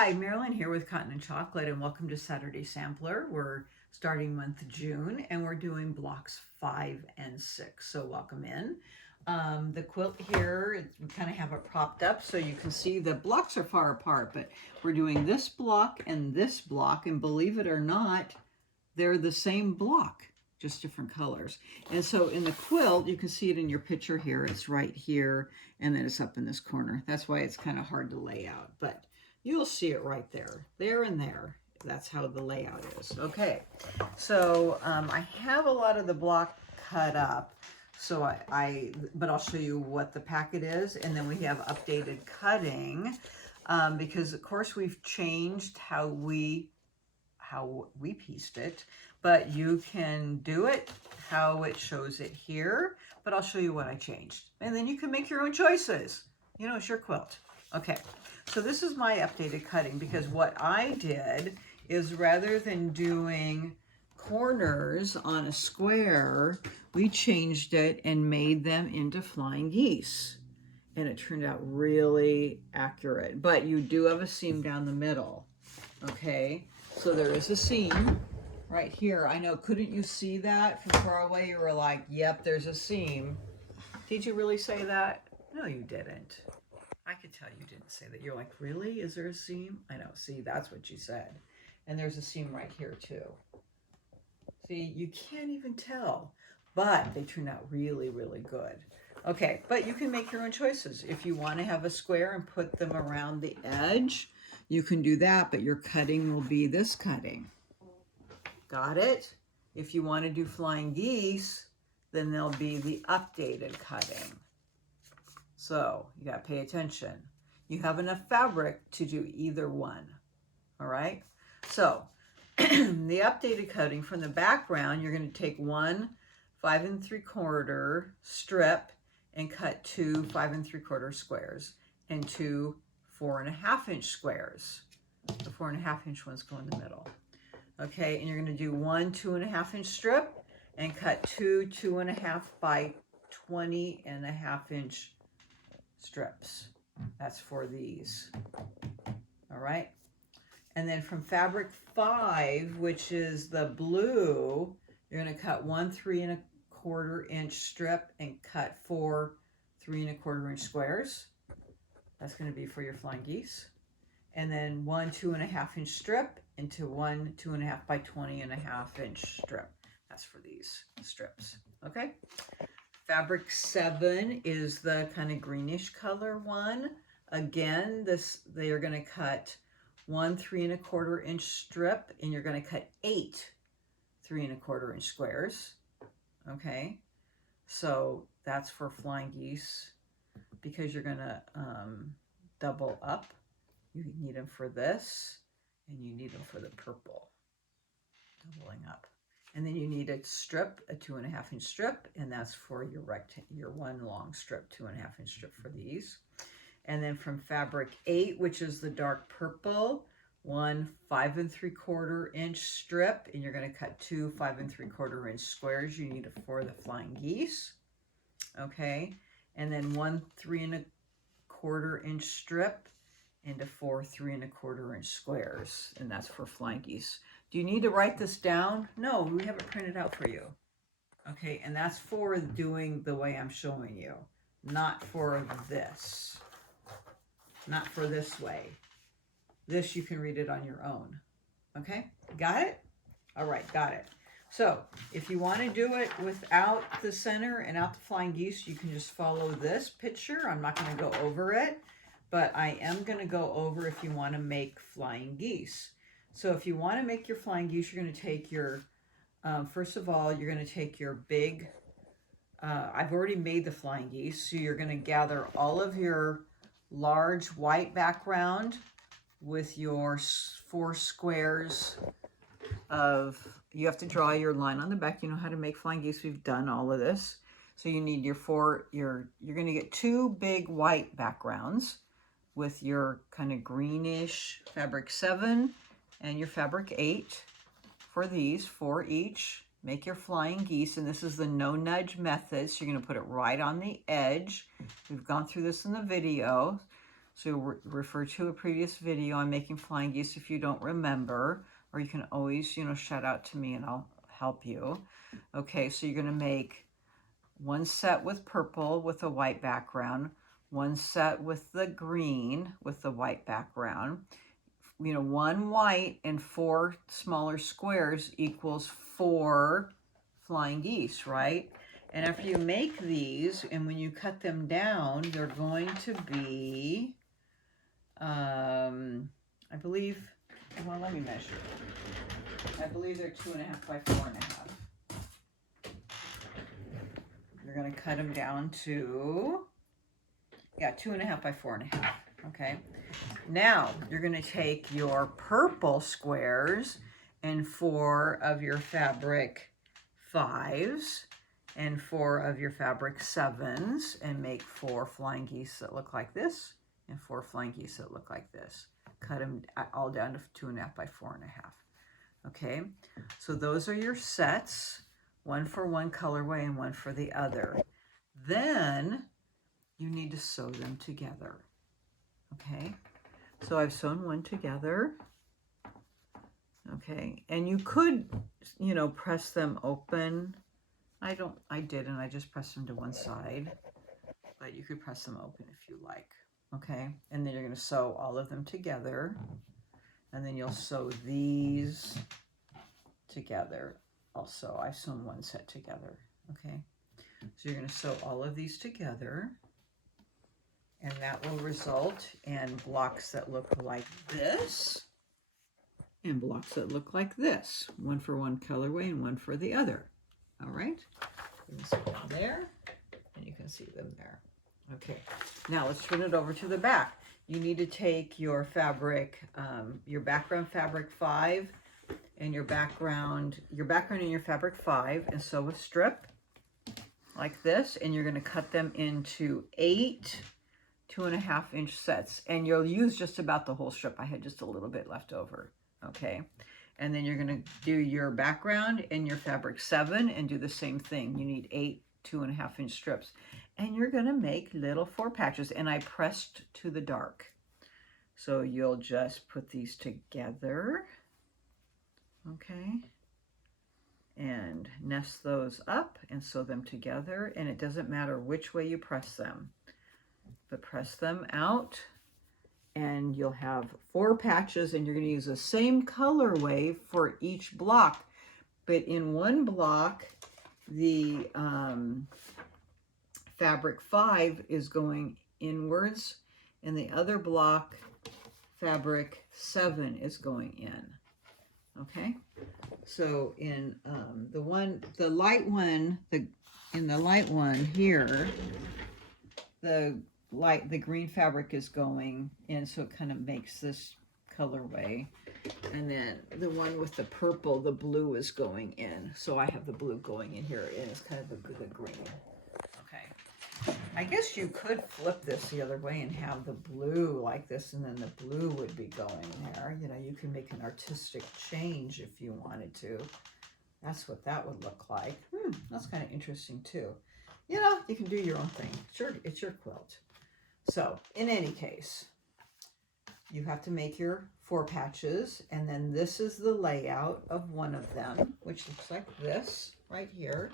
Hi, Marilyn here with Cotton and Chocolate, and welcome to Saturday Sampler. We're starting month June, and we're doing blocks 5 and 6, so welcome in. The quilt here, we kind of have it propped up so you can see the blocks are far apart, but we're doing this block, and believe it or not, they're the same block, just different colors. And so in the quilt, you can see it in your picture here. It's right here, and then it's up in this corner. That's why it's kind of hard to lay out, but you'll see it right there, there and there. That's how the layout is. Okay, so I have a lot of the block cut up, so but I'll show you what the packet is, and then we have updated cutting because of course we've changed how we pieced it, but you can do it how it shows it here, but I'll show you what I changed. And then you can make your own choices. You know, it's your quilt. Okay, so this is my updated cutting because what I did is rather than doing corners on a square, we changed it and made them into flying geese. And it turned out really accurate, but you do have a seam down the middle, okay? So there is a seam right here. I know, couldn't you see that from far away? You were like, yep, there's a seam. Did you really say that? No, you didn't. I could tell you didn't say that. You're like, really? Is there a seam? I know, see, that's what you said. And there's a seam right here too. See, you can't even tell, but they turned out really, really good. Okay, but you can make your own choices. If you want to have a square and put them around the edge, you can do that, but your cutting will be this cutting. Got it? If you want to do flying geese, then there'll be the updated cutting. So you got to pay attention. You have enough fabric to do either one. All right? So the updated cutting from the background, you're going to take one 5 3/4 strip and cut two 5 3/4 squares and two 4.5-inch squares. The 4.5-inch ones go in the middle. Okay, and you're going to do one 2.5-inch strip and cut two 2.5 by 20.5-inch strips. That's for these. All right. And then from fabric 5, which is the blue, you're going to cut one 3.25-inch strip and cut four 3.25-inch squares. That's going to be for your flying geese. And then one 2.5-inch strip into one 2.5 by 20.5-inch strip. That's for these strips. Okay. Fabric 7 is the kind of greenish color one. Again, they are going to cut one 3.25-inch strip, and you're going to cut 8 3.25-inch squares. Okay, so that's for flying geese because you're going to double up. You need them for this, and you need them for the purple, doubling up. And then you need a strip, a 2.5-inch strip, and that's for your one long strip, 2.5-inch strip for these. And then from fabric 8, which is the dark purple, one 5 3/4-inch strip, and you're going to cut two 5 3/4-inch squares. You need it for the flying geese. Okay, and then one 3.25-inch strip into four 3.25-inch squares, and that's for flying geese. Do you need to write this down? No, we have it printed out for you. Okay, and that's for doing the way I'm showing you, not for this. Not for this way. This you can read it on your own. Okay, got it? All right, got it. So if you want to do it without the center and out the flying geese, you can just follow this picture. I'm not going to go over it, but I am going to go over if you want to make flying geese. So if you want to make your flying geese, you're going to take your, first of all, you're going to take your big, I've already made the flying geese, so you're going to gather all of your large white background with your 4 squares of, you have to draw your line on the back. You know how to make flying geese. We've done all of this. So you need you're going to get 2 big white backgrounds with your kind of greenish fabric 7 and your fabric 8 for these, 4 each. Make your flying geese, and this is the no nudge method, so you're going to put it right on the edge. We've gone through this in the video. So refer to a previous video on making flying geese if you don't remember, or you can always, you know, shout out to me and I'll help you. Okay, so you're going to make one set with purple with a white background, one set with the green with the white background. You know, one white and 4 smaller squares equals 4 flying geese, right? And after you make these, and when you cut them down, they're going to be, I believe, well, let me measure. I believe they're 2.5 by 4.5. You're going to cut them down to, yeah, 2.5 by 4.5. Okay. Now you're going to take your purple squares and 4 of your fabric 5s and 4 of your fabric 7s and make 4 flying geese that look like this and 4 flying geese that look like this. Cut them all down to 2.5 by 4.5. Okay, so those are your sets, one for one colorway and one for the other. Then you need to sew them together. Okay, so I've sewn one together. Okay, and you could, you know, press them open. I didn't, I just pressed them to one side, but you could press them open if you like. Okay, and then you're going to sew all of them together, and then you'll sew these together. Also, I've sewn one set together. Okay, so you're going to sew all of these together, and that will result in blocks that look like this and blocks that look like this, one for one colorway and one for the other. All right, you can see them there and you can see them there. Okay, now let's turn it over to the back. You need to take your fabric, your background fabric 5 and your background and your fabric 5, and sew a strip like this, and you're going to cut them into 8 2.5-inch sets, and you'll use just about the whole strip. I had just a little bit left over. Okay, and then you're going to do your background and your fabric 7 and do the same thing. You need 8 2.5-inch strips, and you're going to make little 4 patches, and I pressed to the dark. So you'll just put these together, okay, and nest those up and sew them together, and it doesn't matter which way you press them, but press them out, and you'll have 4 patches, and you're going to use the same colorway for each block. But in one block, the fabric 5 is going inwards, and the other block, fabric 7, is going in. Okay, so in the light one here, the green fabric is going in, so it kind of makes this colorway, and then the one with the purple, the blue is going in, so I have the blue going in here, and it's kind of the green. Okay, I guess you could flip this the other way and have the blue like this, and then the blue would be going there. You know, you can make an artistic change if you wanted to. That's what that would look like. That's kind of interesting too. You know, you can do your own thing. Sure, it's your quilt. So, in any case, you have to make your 4 patches, and then this is the layout of one of them, which looks like this right here.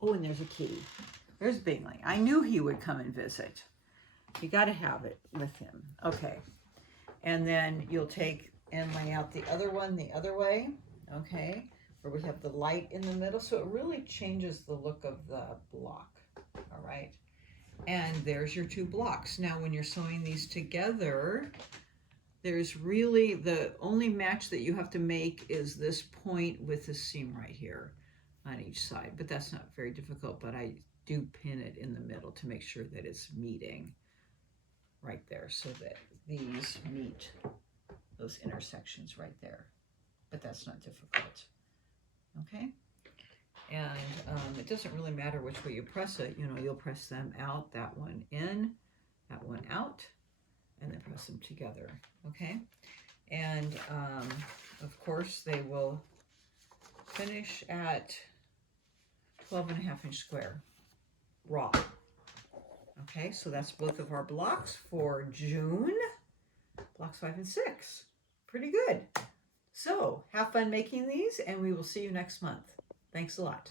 Oh, and there's a kitty. There's Bingley. I knew he would come and visit. You got to have it with him. Okay. And then you'll take and lay out the other one the other way, okay, where we have the light in the middle, so it really changes the look of the block, all right? And there's your 2 blocks. Now, when you're sewing these together, there's really, the only match that you have to make is this point with the seam right here on each side, but that's not very difficult, but I do pin it in the middle to make sure that it's meeting right there, so that these meet those intersections right there, but that's not difficult. Okay, and it doesn't really matter which way you press it. You know, you'll press them out, that one in, that one out, and then press them together. Okay, and of course they will finish at 12.5-inch square raw. Okay, so that's both of our blocks for June. Blocks 5 and 6. Pretty good. So have fun making these, and we will see you next month. Thanks a lot.